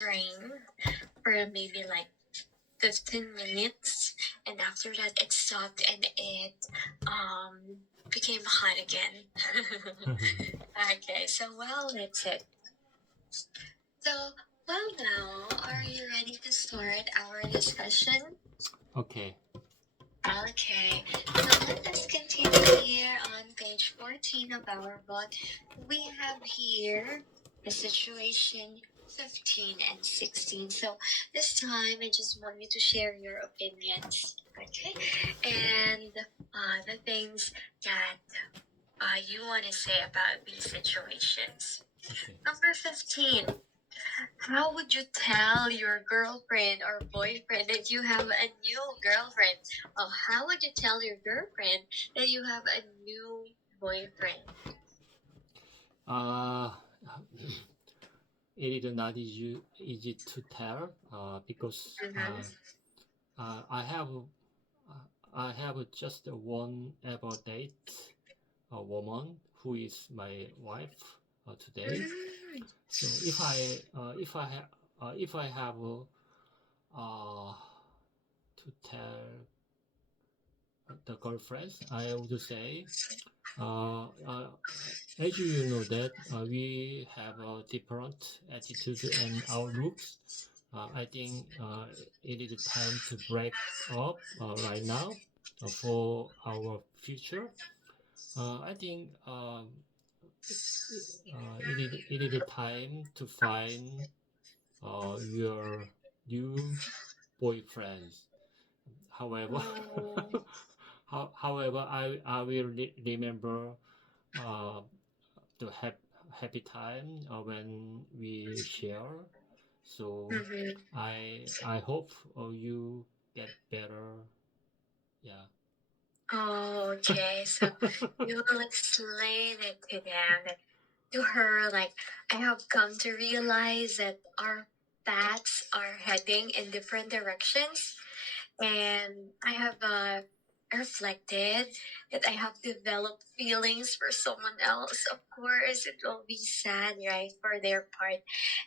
rain for maybe like 15 minutes, and after that it stopped and it became hot again. Okay, so well, that's it. So, well, now, are you ready to start our discussion? Okay. Okay, so let us continue here on page 14 of our book. We have here the situation 15 and 16. So this time, I just want you to share your opinions, okay? And the things that you want to say about these situations. Okay. Number 15. How would you tell your girlfriend or boyfriend that you have a new girlfriend? Oh, how would you tell your girlfriend that you have a new boyfriend? Uh, it is not easy to tell because Mm-hmm. I have just one ever date a woman who is my wife today. Mm-hmm. So if I have uh, to tell the girlfriends, I would say as you know that we have a different attitude and outlooks. I think it is time to break up right now for our future. I think it is time to find your new boyfriends. However, Oh, however, I will remember uh, the happy time when we share. So mm-hmm. I hope you get better. Yeah. Oh, okay. So you will explain it to them, that to her, like, I have come to realize that our paths are heading in different directions, and I have reflected that I have developed feelings for someone else. Of course, it will be sad, right, for their part,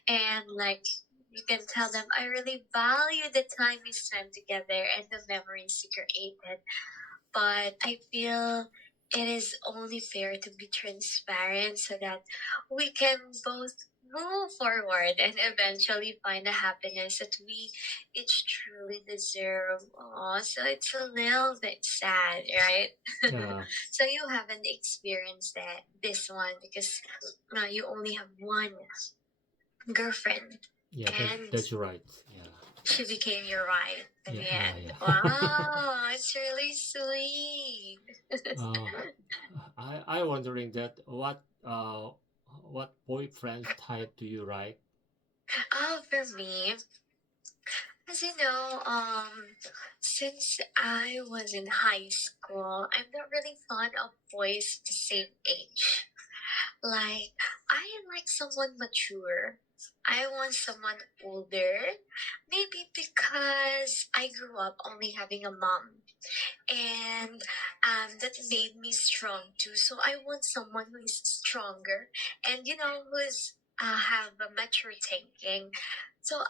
and like you can tell them, I really value the time we spent together and the memories you created, but I feel it is only fair to be transparent so that we can both move forward and eventually find the happiness that we each truly deserve. Oh, so it's a little bit sad, right? Yeah. So you haven't experienced this one because you only have one girlfriend, Yeah. and That's right. Yeah. she became your wife in Yeah. the Yeah. end. Yeah. Wow, it's really sweet. uh, I wondering that what boyfriend's type do you like? Oh, for me, as you know, since I was in high school, I'm not really fond of boys the same age. Like, I like someone mature. I want someone older. Maybe because I grew up only having a mom, and that made me strong too. So I want someone who is stronger, and who's have a mature thinking. So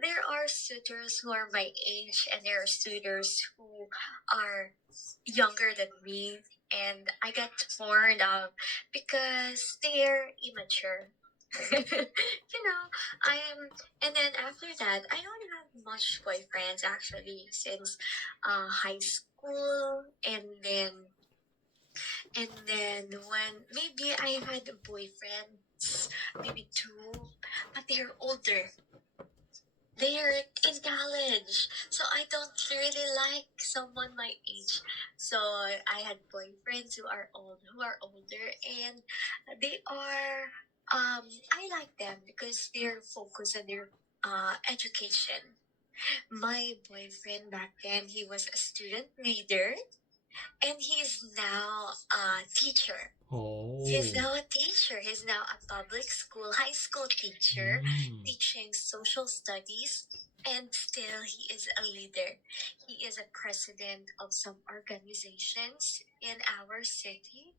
there are suitors who are my age, and there are suitors who are younger than me, and I got torn off because they're immature. I am, and then after that, I don't have much boyfriends actually since high school, and then when maybe I had boyfriends, maybe two, but they're older. They're in college, so I don't really like someone my age. So I had boyfriends who are older, and they are. I like them because they're focused on their education. My boyfriend back then, he was a student leader, and he's now a teacher. He's Oh. now a teacher. He's now a public school, high school teacher, Mm. teaching social studies, and still he is a leader. He is a president of some organizations in our city.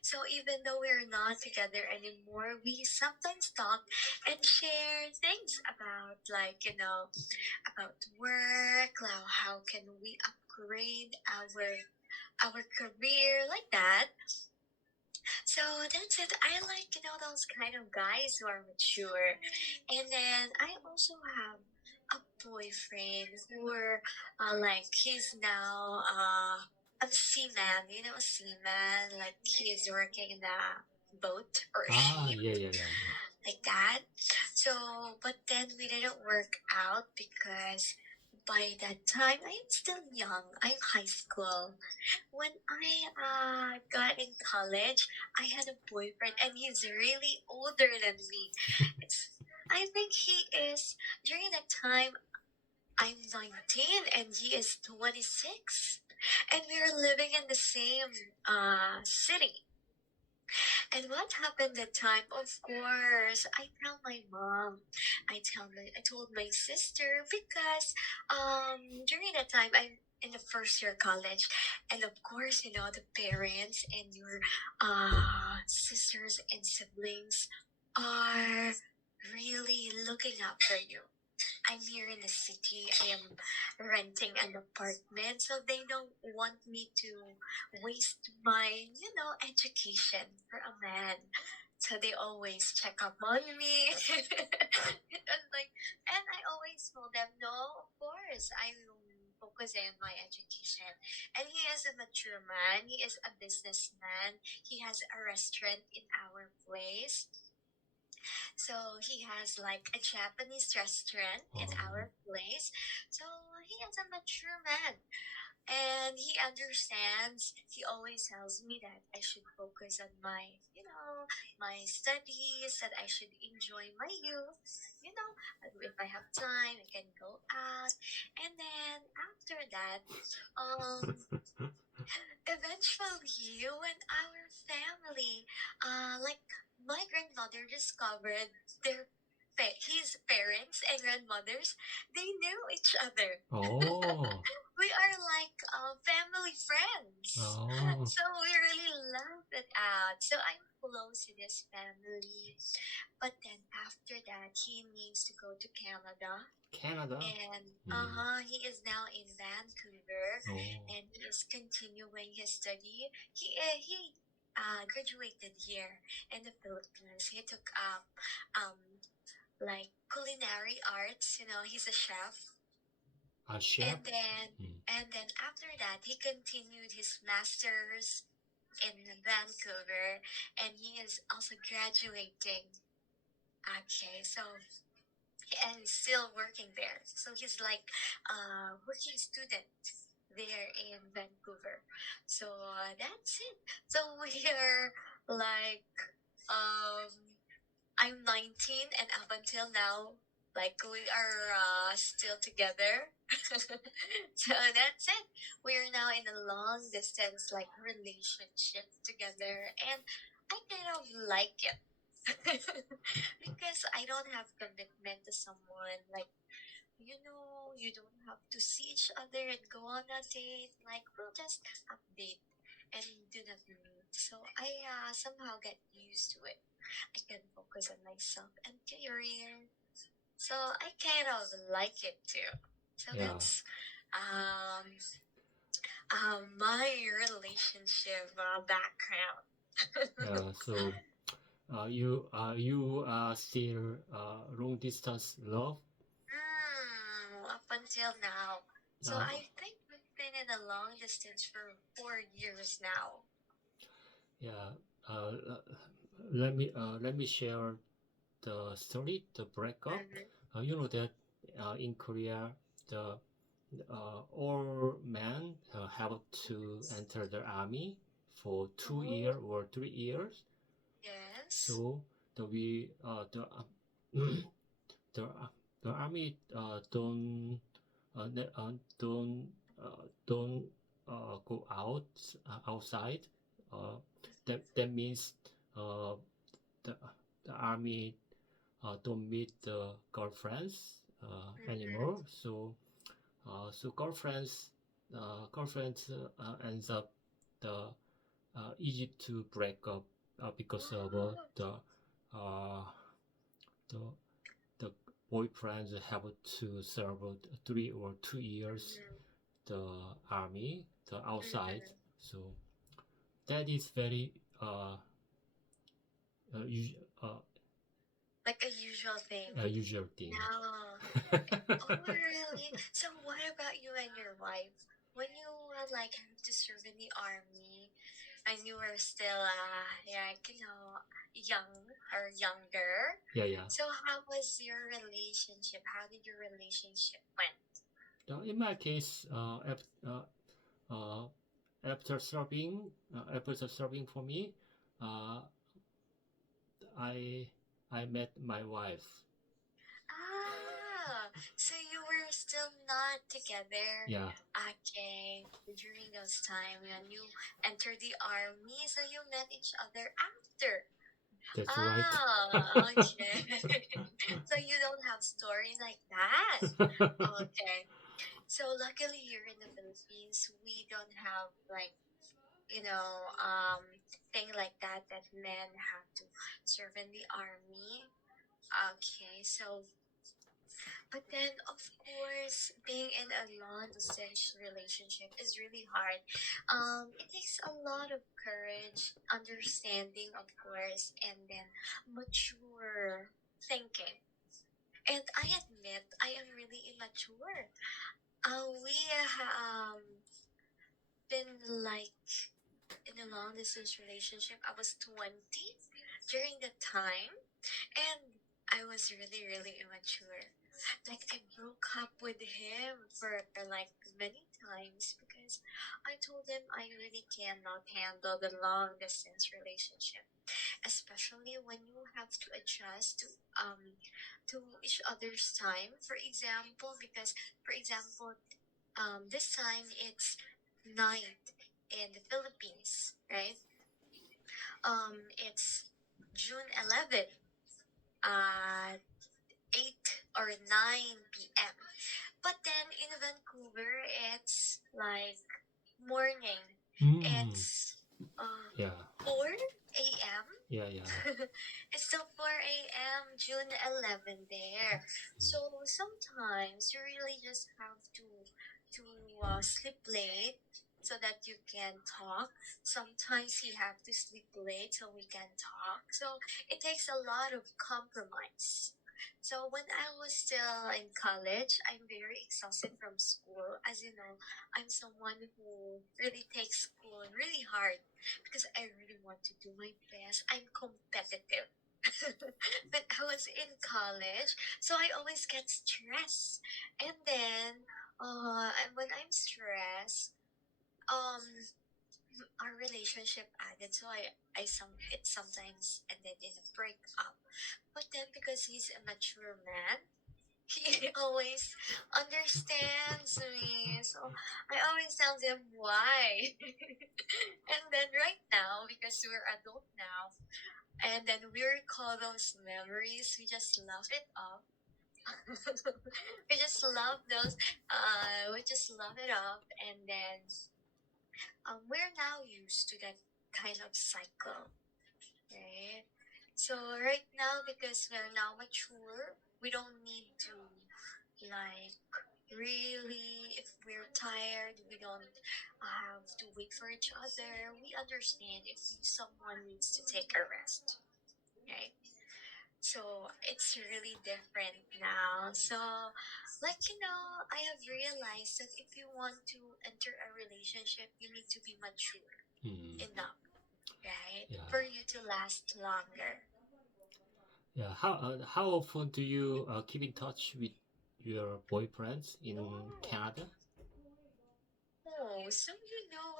So even though we're not together anymore, we sometimes talk and share things about, like, about work, how can we upgrade our career, like that. So that's it. I like, those kind of guys who are mature. And then I also have a boyfriend who are, like, he's now a seaman, a seaman, like he's working in the boat or a Ah, ship, yeah, yeah, yeah, yeah. like that. So, but then we didn't work out because by that time I am still young. I'm high school. When I got in college, I had a boyfriend, and he's really older than me. It's I think he is during that time. I'm 19 and he is 26, and we are living in the same city. And what happened that time? Of course, I tell my mom. I told my sister because during that time I'm in the first year college, and of course, the parents and your sisters and siblings are really looking after you. I'm here in the city. I am renting an apartment, so they don't want me to waste my, education for a man. So they always check up on me. It was like, and I always told them, no, of course, I will focus on my education. And he is a mature man. He is a businessman. He has a restaurant in our place. So he has like a Japanese restaurant in Oh, our place. So he is a mature man, and he understands. He always tells me that I should focus on my studies, that I should enjoy my youth. If I have time, I can go out. And then after that, um, eventually, when our family, like my grandmother discovered his parents and grandmothers, they knew each other. oh, We are like family friends. oh, So we really love it out. So I'm close to this family. But then after that, he needs to go to Canada, Canada. and Mm. he is now in Vancouver, Oh, and he is continuing his study. He graduated here in the Philippines. He took up like culinary arts. He's a chef, a chef. and then Mm. after that, he continued his masters in Vancouver, and he is also graduating. Okay, so and still working there. So he's like a working student there in Vancouver. So that's it. So we are like um I'm 19, and up until now, like we are still together. So that's it. We are now in a long distance like relationship together, and I kind of like it. Because I don't have commitment to someone. Like, you don't have to see each other and go on a date. Like, we'll just update and do not meet. So I somehow get used to it. I can focus on myself and career. So I kind of like it too. So Yeah, that's um my relationship background. yeah. So, you still long distance love. Up until now. So Uh, I think we've been in a long distance for 4 years now. yeah. Let me share the story, the breakup. Mm-hmm. You know that in Korea, the all men have to enter the army for 2 years Oh, or 3 years. yes. So the the army don't don't go outside. Uh, that means uh, the the army don't meet the girlfriends Mm-hmm. anymore. So girlfriends ends up the easy to break up because of Oh. uh, the the boyfriends have to serve 3 or 2 years Mm-hmm. the army, the outside. Mm-hmm. So that is very us- Like a usual thing. usual thing. No. Oh, really? So what about you and your wife? When you like have to serve in the army and you were still like, young or younger. Yeah, yeah. So how was your relationship? How did your relationship went? In my case, uh, after serving for me, uh, I I met my wife. Ah, so you were still not together. Yeah, Okay, during those time when you entered the army, so you met each other after. that's right. Ah, okay. So you don't have story like that. Okay. So luckily here in the Philippines, we don't have like, thing like that that men have to serve in the army. Okay, so but then of course being in a long distance relationship is really hard. It takes a lot of courage, understanding of course, and then mature thinking. And I admit I am really immature. We been like in a long distance relationship. I was 20 during that time, and I was really, really immature. Like, I broke up with him for like many times because I told him I really cannot handle the long distance relationship, especially when you have to adjust to each other's time. For example, this time it's night in the Philippines, right? It's June 11th at 8 or 9 p.m. But then in Vancouver, it's like morning. Mm, It's uh, yeah, 4 a.m. yeah, yeah. It's still 4 a.m. June 11 there. So sometimes you really just have to sleep late so that you can talk. Sometimes you have to sleep late so we can talk. So it takes a lot of compromise. So when I was still in college, I'm very exhausted from school. As you know, I'm someone who really takes school really hard because I really want to do my best. I'm competitive. When I was in college, so I always get stressed. And then, and when I'm stressed, um, our relationship added. So it sometimes ended in a breakup. But then, because he's a mature man, he always understands me. So I always tell him why. And then right now, because we're adult now, and then we recall those memories, we just laugh it off. We just love those. We just laugh it off, and then we're now used to that kind of cycle, right? So right now, because we're now mature, we don't need to like really, if we're tired, we don't have to wait for each other. We understand if someone needs to take a rest, right? So it's really different now. So, I have realized that if you want to enter a relationship, you need to be mature Mm, enough, right? yeah, For you to last longer. yeah. How often do you keep in touch with your boyfriends in Canada? Oh, so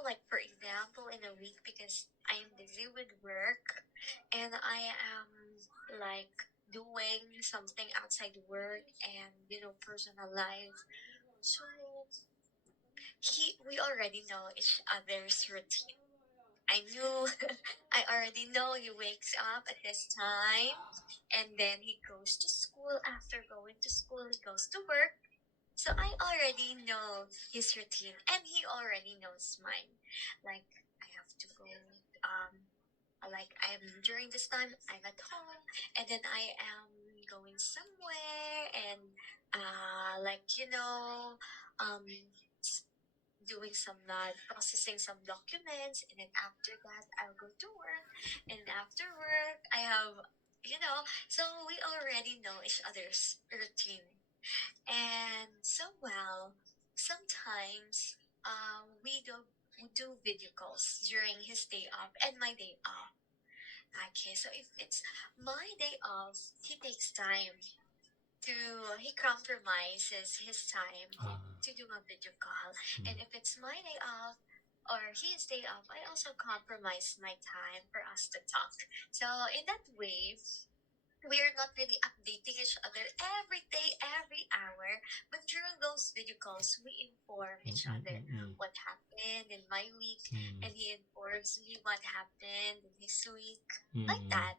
like for example, in a week, because I am busy with work and I am like doing something outside work and personal life. So we already know each other's routine. I knew I already know he wakes up at this time and then he goes to school. After going to school, he goes to work. So I already know his routine and he already knows mine. Like I have to go. like I'm during this time I'm at home, and then I am going somewhere, and like um s- doing some processing some documents, and then after that I'll go to work, and after work I have so we already know each other's routine. And so, well, sometimes we do video calls during his day off and my day off. Okay, so if it's my day off, he takes time to he compromises his time Ah, to do a video call. mm, And if it's my day off or his day off, I also compromise my time for us to talk. So in that way, we are not really updating each other every day, every hour. But during those video calls, we inform mm, each mm, other mm, mm, what happened in my week, mm, and he informs me what happened in his week, like mm, that.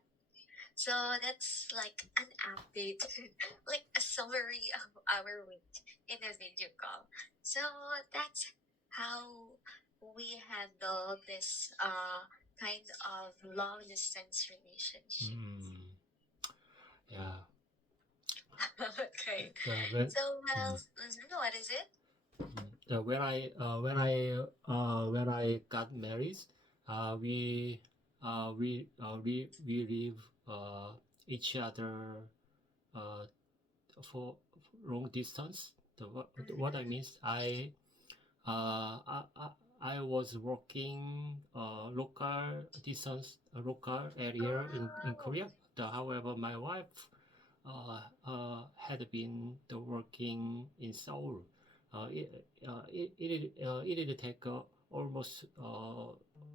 So that's like an update, like a summary of our week in a video call. So that's how we handle this kind of long distance relationship. mm. Yeah. Okay. The when So, well, mm, what is it? the when I got married, we we live each other uh, for long distance. What I Mm-hmm. means, I was working local distance, local area in Oh. Korea. However, my wife had been working in Seoul. It did take almost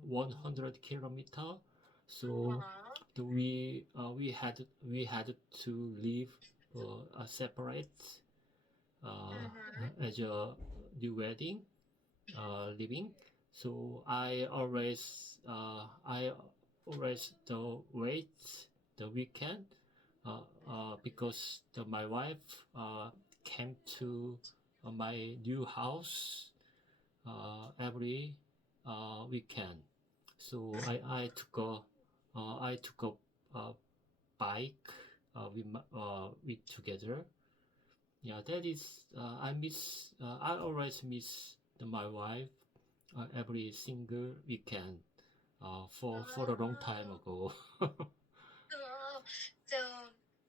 100 kilometer. So Uh-huh. we had to live separate Mm-hmm. as a new wedding living. So I always wait the weekend because my wife came to my new house every weekend. So I took a bike with together. Yeah, that is I always miss my wife every single weekend for a long time Oh. ago. Oh. So,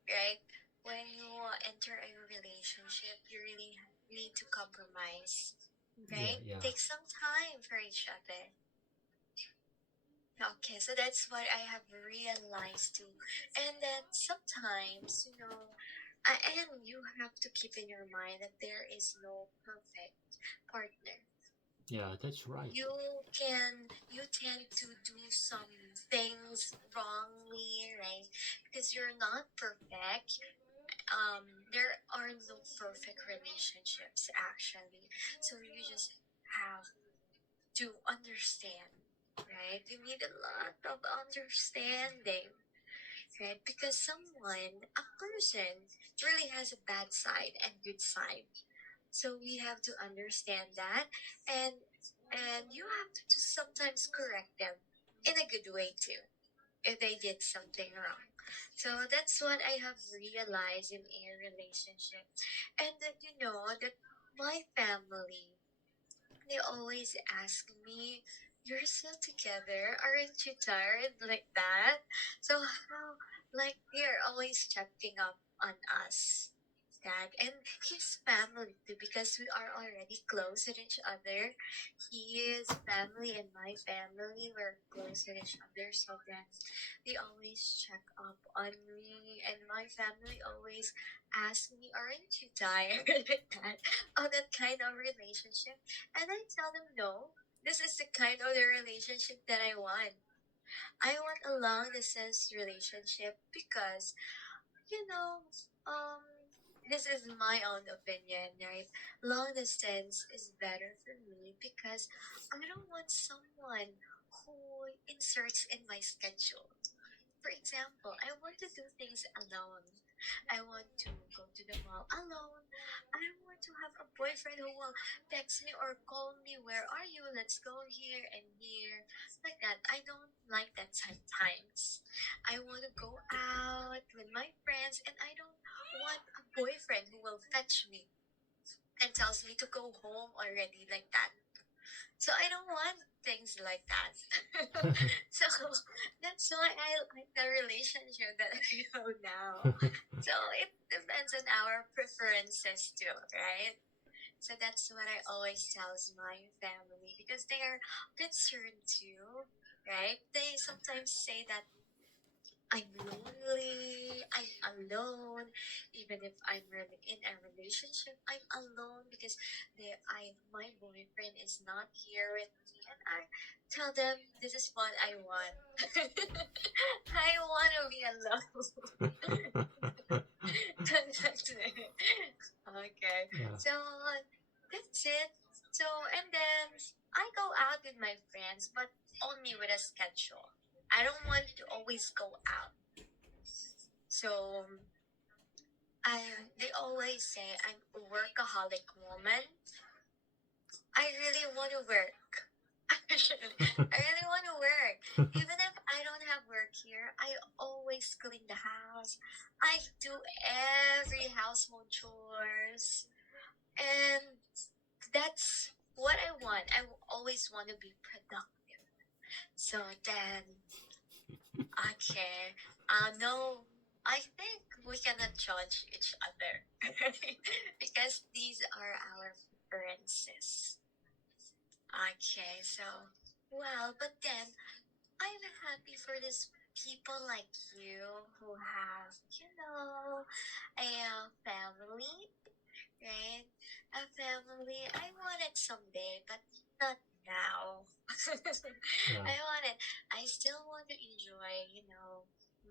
right, when you enter a relationship, you really need to compromise, Yeah, right? yeah, Take some time for each other. Okay, so that's what I have realized too. And that sometimes, and you have to keep in your mind that there is no perfect partner. yeah, that's right. You tend to do some things wrongly, right? Because you're not perfect. There are no perfect relationships actually. So you just have to understand, right? You need a lot of understanding, right? Because a person really has a bad side and good side. So we have to understand that, and you have to sometimes correct them in a good way too if they did something wrong. So that's what I have realized in a relationship, and that that my family, they always ask me, "You're still together? Aren't you tired?" Like that. So how, like, they're always checking up on us. That and his family too, because we are already close with each other. His family and my family were close with each other, so then they always check up on me, and my family always ask me, "Aren't you tired?" Like that, on that kind of relationship. And I tell them, no, this is the kind of the relationship that I want. I want a long distance relationship because, you know, um, this is my own opinion, right? Long distance is better for me because I don't want someone who inserts in my schedule. For example, I want to do things alone. I want to go to the mall alone. I want to have a boyfriend who will text me or call me, where are you? Let's go here and here. Like that. I don't like that sometimes. I want to go out with my friends and I don't want a boyfriend who will fetch me and tells me to go home already like that. So I don't want things like that. So that's why I like the relationship that I have now. So it depends on our preferences too, right? So that's what I always tells my family because they are concerned too, right? They sometimes say that I'm lonely, I'm alone. Even if I'm really in a relationship, I'm alone because my boyfriend is not here with me, and I tell them this is what I want. I want to be alone. That's it. Okay, Yeah. so that's it. So and then I go out with my friends, but only with a schedule. I don't want to always go out. So they always say I'm a workaholic woman. I really want to work. I really want to work. Even if I don't have work here, I always clean the house. I do every household chores. And that's what I want. Always want to be productive. So then, okay, no, I think we cannot judge each other because these are our preferences. Okay, so well, but then I'm happy for these people like you who have, a family, right? A family. I want it someday, but not now. Yeah. I want it. I still want to enjoy,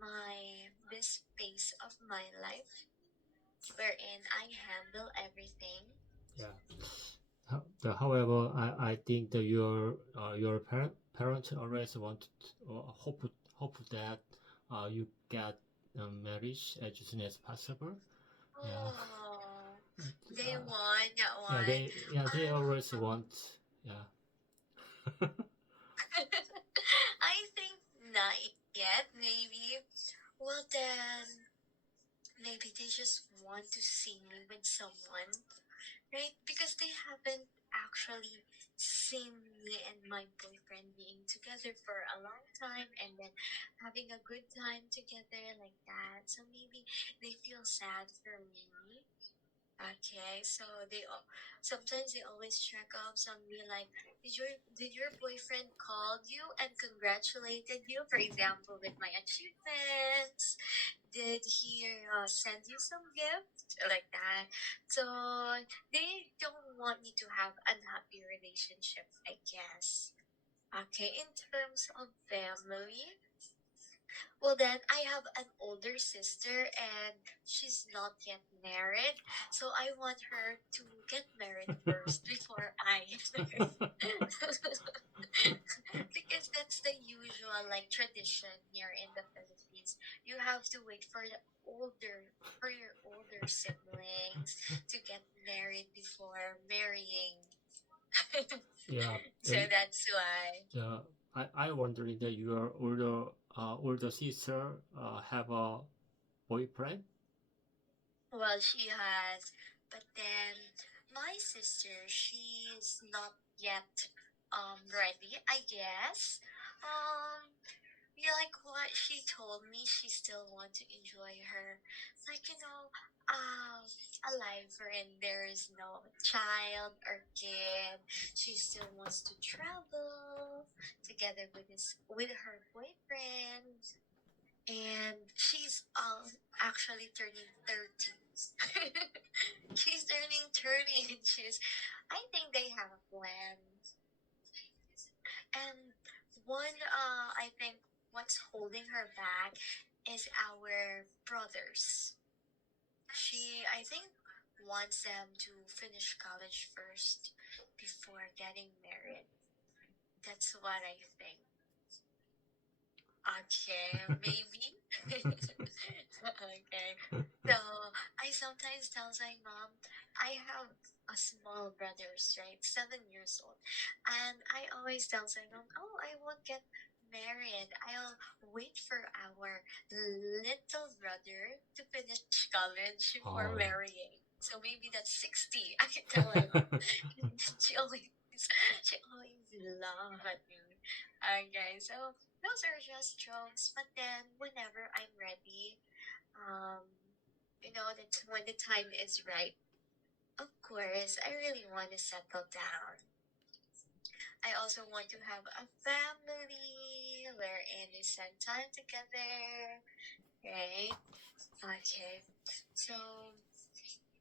my this phase of my life wherein I handle everything. Yeah. However, I think that your parents always want hope that you get marriage as soon as possible. Yeah. Oh, they Uh, won that yeah. one. They Um, always want. Yeah. I think not yet. Maybe. Well, then maybe they just want to see me with someone, right? Because they haven't actually seen me and my boyfriend being together for a long time and then having a good time together like that. So maybe they feel sad for me. Okay, so sometimes they always check ups on me like, did your boyfriend called you and congratulated you, for example, with my achievements? Did he send you some gift like that? So they don't want me to have unhappy relationship, I guess. Okay, in terms of family, well, then I have an older sister and she's not yet married. So I want her to get married first before I get married. Because that's the usual like tradition here in the Philippines. You have to wait for your older siblings to get married before marrying. Yeah. So that's why. The I wondering that your older sister have a boyfriend. Well, she has, but then my sister, she's not yet ready, I guess. Um, yeah, like what she told me, she still want to enjoy her, like um, a life wherein there is no child or kid. She still wants to travel together with her boyfriend, and she's actually turning 30. She's turning 30 and I think they have a plan. And I think what's holding her back is our brothers. I think, wants them to finish college first before getting married. That's what I think. Okay, maybe. Okay. So I sometimes tell my mom, I have a small brothers, right? 7 years old. And I always tell Simon, oh, I won't get married. I'll wait for our little brother to finish college before Oh. marrying. So maybe that's 60. I can tell my mom. she always she always laugh at me. Okay, so those are just jokes. But then whenever I'm ready, um, that's when the time is right. Of course, I really want to settle down. I also want to have a family wherein we spend time together, right? Okay, so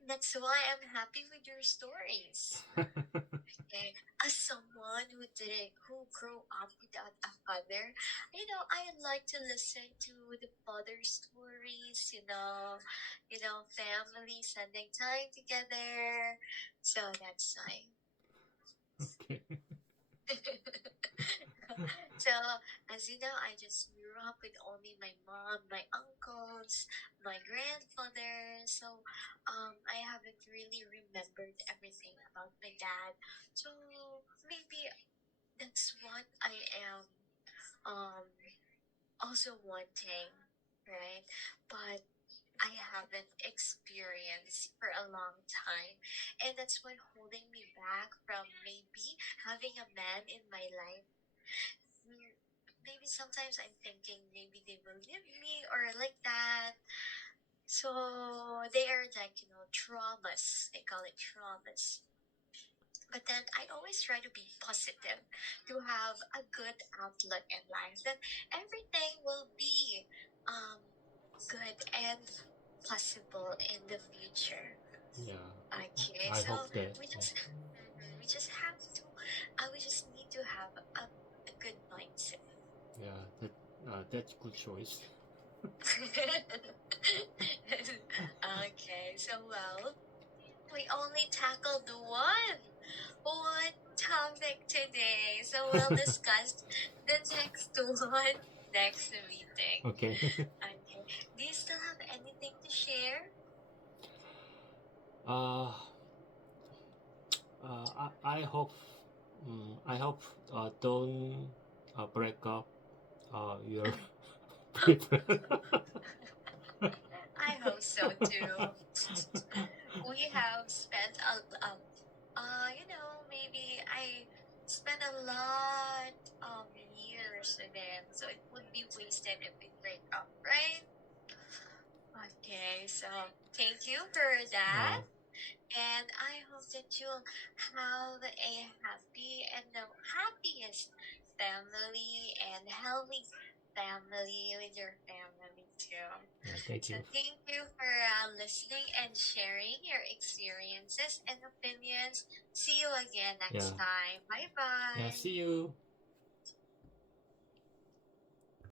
that's why I'm happy with your stories. Okay, as someone who grew up without a father, I like to listen to the father stories. Family spending time together. So that's why. Okay. So, as you know, I just grew up with only my mom, my uncles, my grandfather. So, I haven't really remembered everything about my dad. So, maybe that's what I am um also wanting, right? But I haven't experienced for a long time. And that's what holding me back from maybe having a man in my life. Mm, Maybe sometimes I'm thinking maybe they will leave me or like that. So they are like, traumas. They call it traumas. But then I always try to be positive, to have a good outlook in life, that everything will be um, good and possible in the future. Yeah. Okay, I so hope that. we Yeah. just we just have to we just need to have a good mindset. Yeah. That's good choice. Okay, so well, we only tackled one topic today. So we'll discuss the next one next meeting. Okay. Okay. Do you still have anything to share? uh, I hope don't break up your boyfriend. I hope so too. We have spent maybe I spent a lot years with them, so it would be wasted if we break up, right? Okay, so thank you for that. uh, And I hope that you'll have a happy and the happiest family and healthy family with your family too. yeah. Thank So you. thank you for listening and sharing your experiences and opinions. See you again Yeah. next time. Bye Yeah. bye. See you.